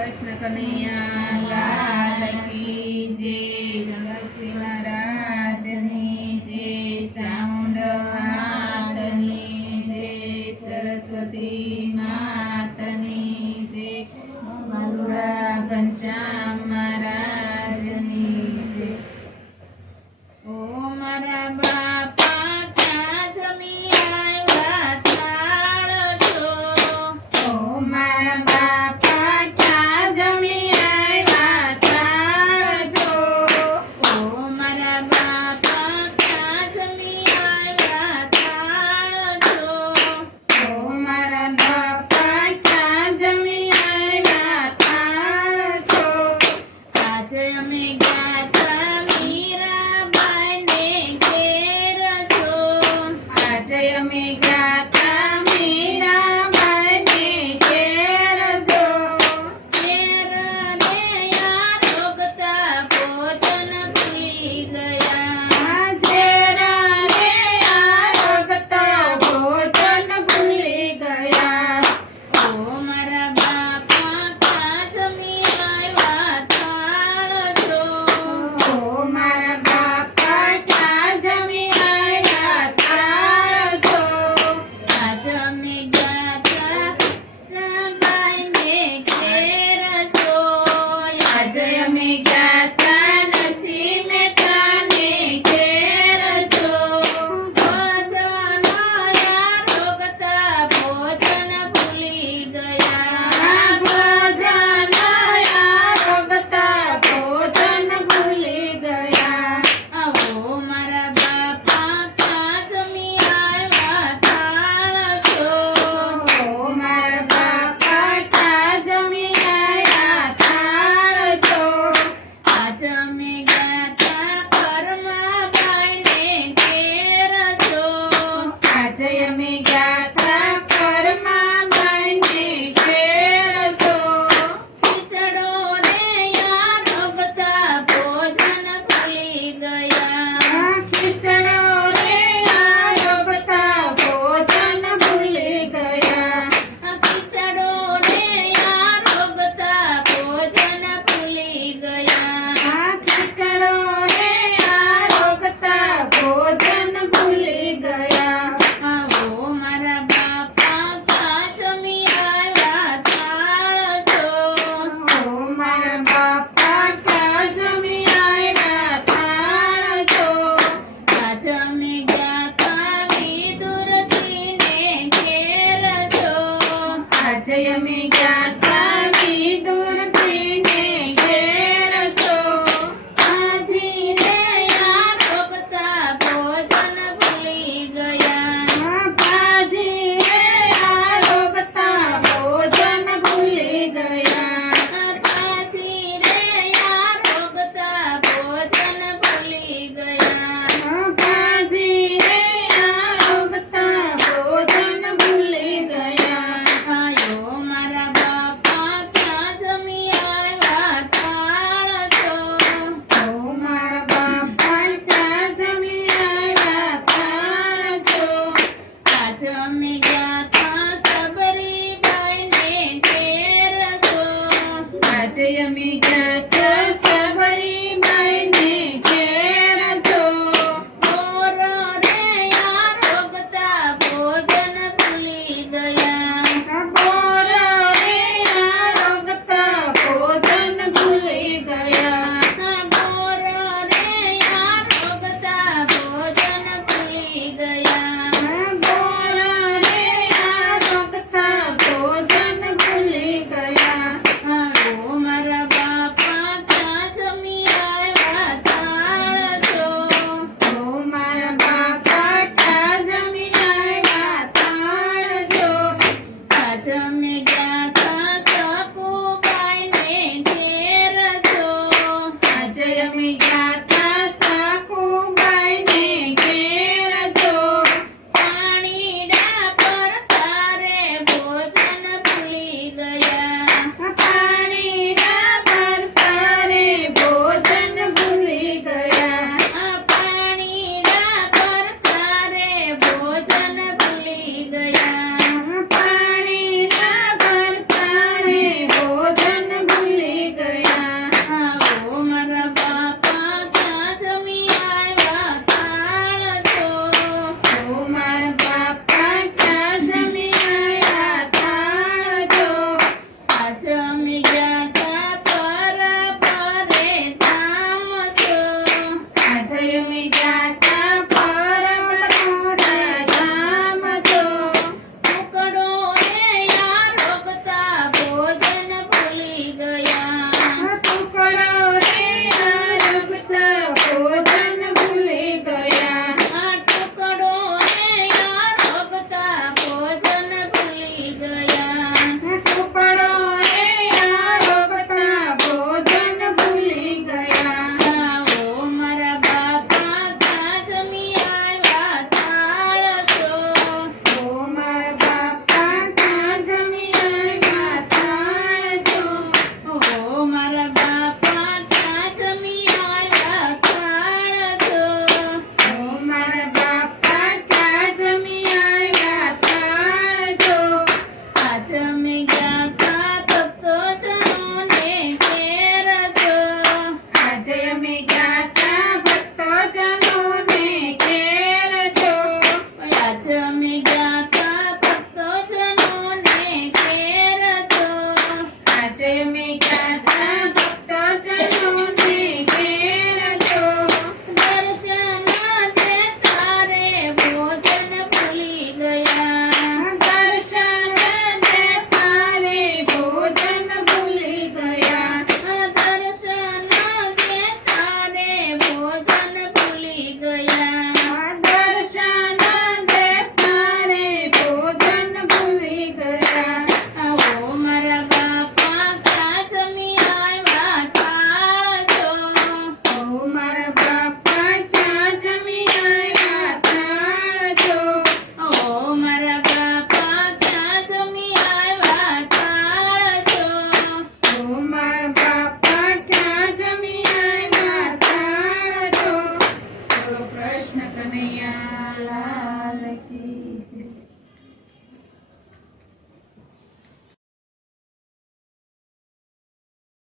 કૃષ્ણ કનૈયા જે કી જય. ગણપતિ મહારાજની જય. સાઉન્ડ માતની જે સરસ્વતી માતની જે મનુરા ઘનશ્યામ જય મી જ્ઞાતિ me